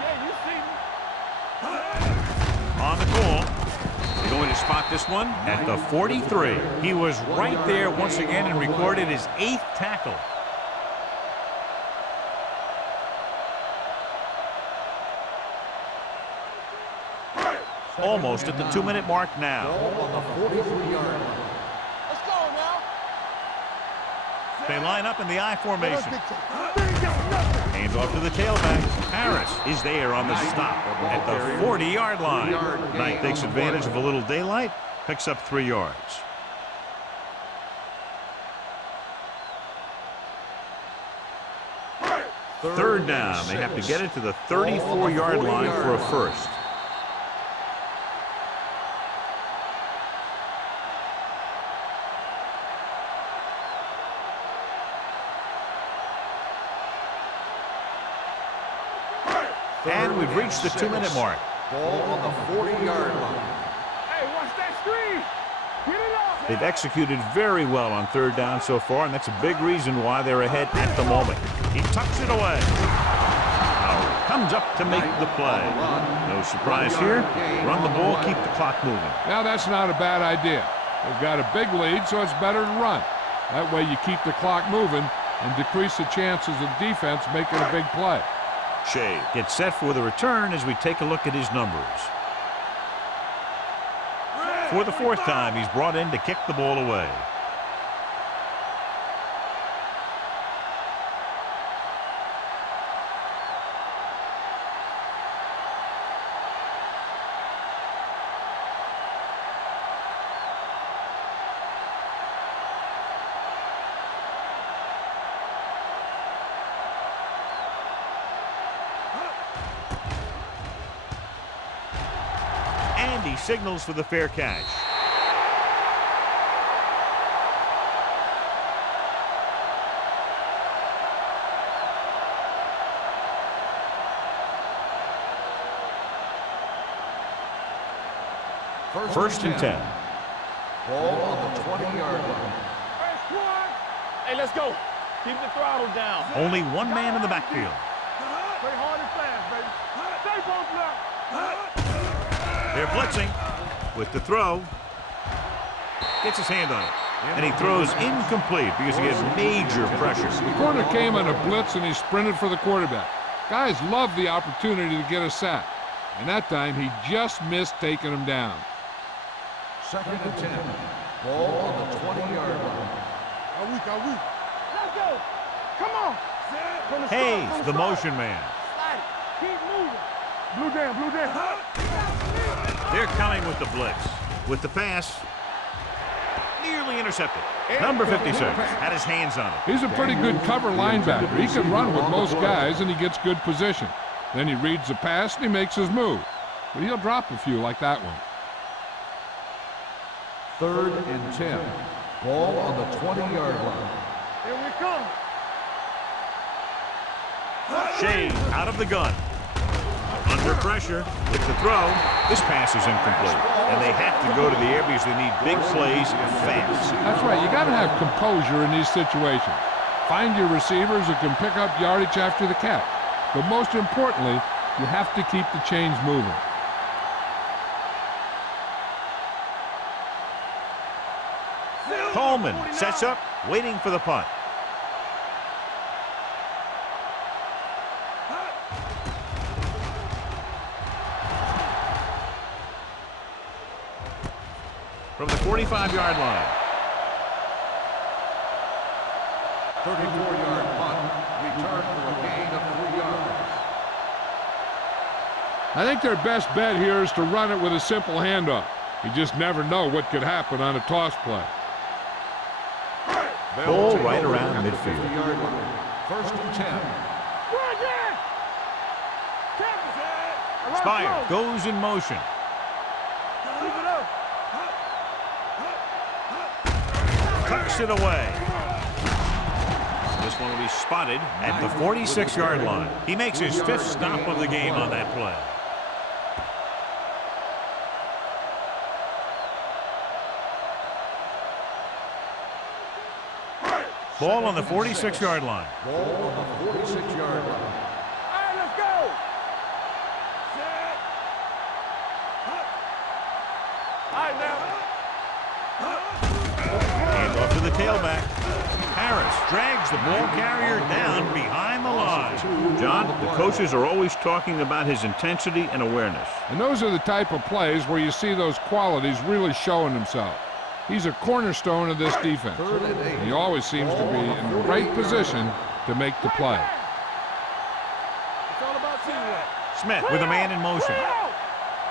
Yeah, you see me. On the call. They're going to spot this one at the 43. He was right there once again and recorded his 8th tackle. Almost at the 2-minute mark now. Ball on the 43-yard line. Let's go now. They line up in the I formation. Nothing. Hands off to the tailback. Harris is there on the stop at the 40-yard line. Knight takes advantage of a little daylight, picks up 3 yards. Third down. They have to get it to the 34-yard line for a 1st. And we've reached the 2-minute mark. Ball on the 40-yard line. Hey, watch that screen. Get it up. They've executed very well on 3rd down so far, and that's a big reason why they're ahead at the moment. He tucks it away. Now comes up to make the play. No surprise here. Run the ball, keep the clock moving. Now that's not a bad idea. They've got a big lead, so it's better to run. That way you keep the clock moving and decrease the chances of defense making a big play. Shea gets set for the return as we take a look at his numbers. For the 4th time, he's brought in to kick the ball away. And he signals for the fair catch. First and 10. Ball on the 20-yard line. Hey, squad. Hey, let's go. Keep the throttle down. Only one man in the backfield. Play hard and fast, baby. Stay both left. They're blitzing with the throw. Gets his hand on it. And he throws incomplete because he gets major pressure. The corner came on a blitz and he sprinted for the quarterback. Guys love the opportunity to get a sack. And that time he just missed taking him down. 2nd and 10. Ball on the 20-yard line. Let's go. Come on. From the start, Hayes, from the start. motion man. Slide it. Keep moving. Blue down, blue down. They're coming with the blitz. With the pass, nearly intercepted. Number 56 had his hands on it. He's a pretty good cover linebacker. He can run with most guys and he gets good position. Then he reads the pass and he makes his move. But he'll drop a few like that one. 3rd and 10. Ball on the 20-yard line. Here we come. Shea out of the gun. Under pressure with the throw. This pass is incomplete. And they have to go to the air because they need big plays fast. That's right. You got to have composure in these situations. Find your receivers who can pick up yardage after the catch. But most importantly, you have to keep the chains moving. Coleman sets up, waiting for the punt. From the 45-yard line. 34-yard punt. Return for a gain of 3 yards. I think their best bet here is to run it with a simple handoff. You just never know what could happen on a toss play. Ball right around midfield. 50-yard line. 1st and 10. Spire goes in motion. Tucks it away. This one will be spotted at the 46-yard line. He makes his 5th stop of the game on that play. Ball on the 46-yard line. Ball on the 46-yard line. All right, let's go. All right, now. Hand off to the tailback. Harris drags the ball carrier down behind the line. John, the coaches are always talking about his intensity and awareness. And those are the type of plays where you see those qualities really showing themselves. He's a cornerstone of this defense. And he always seems to be in the right position to make the play. It's all about teamwork. Smith with a man in motion.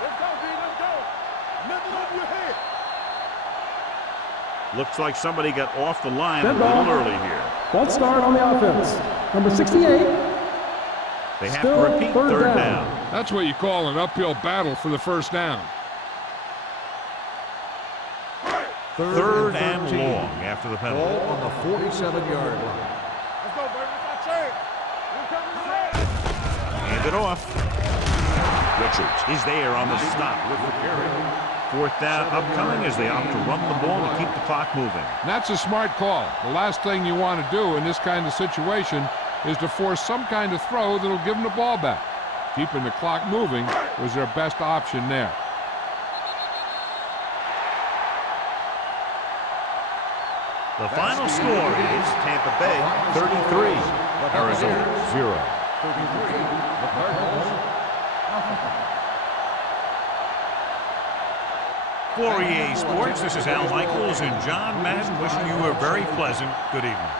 Let's go, B. Let's go. Nothing over your head. Looks like somebody got off the line a little early here. False start on the offense. Number 68. They have Still to repeat third down. That's what you call an uphill battle for the first down. Third and long after the penalty. Ball on the 47-yard line. Let's go, baby. It's our chance. We're coming. Hand it off. Richards is there on the stop with the carry. 4th down upcoming as they opt to run the ball to keep the clock moving. And that's a smart call. The last thing you want to do in this kind of situation is to force some kind of throw that'll give them the ball back. Keeping the clock moving was their best option there. The final score is Tampa Bay 33, Arizona 0. 33, the Cardinals. For EA Sports, this is Al Michaels and John Madden wishing you a very pleasant good evening.